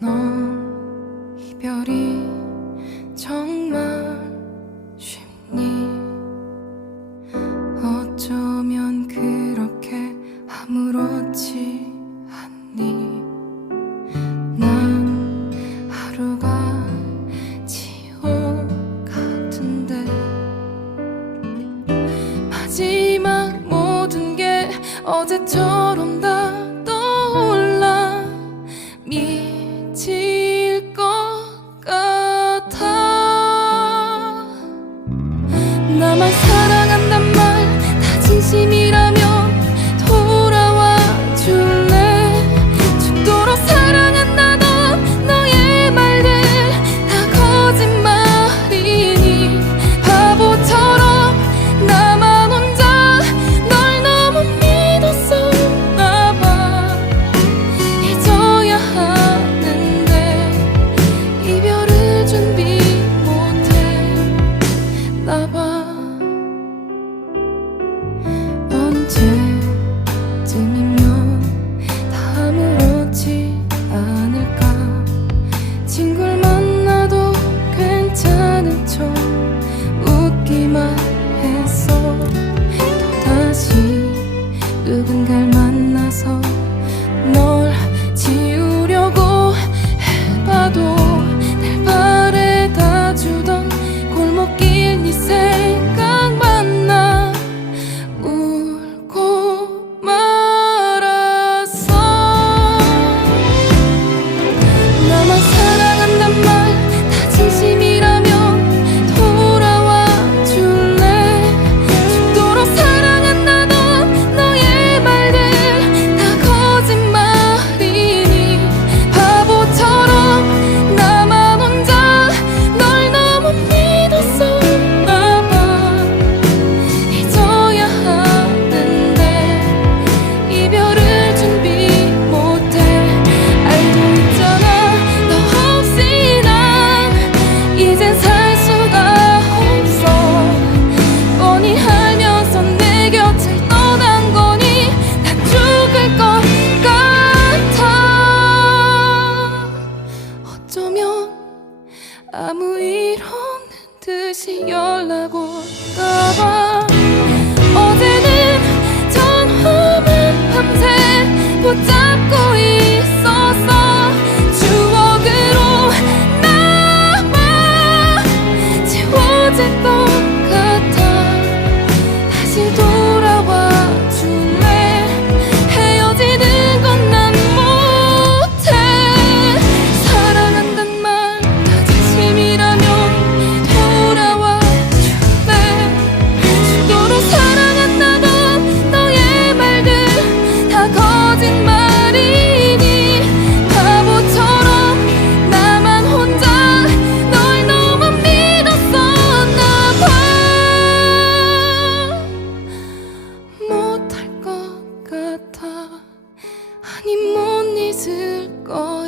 넌 이별이 정말 쉽니? 어쩌면 그렇게 아무렇지 않니? 난 하루가 지옥 같은데 마지막 모든 게 어제처럼 다 떠올라. 미 your love. going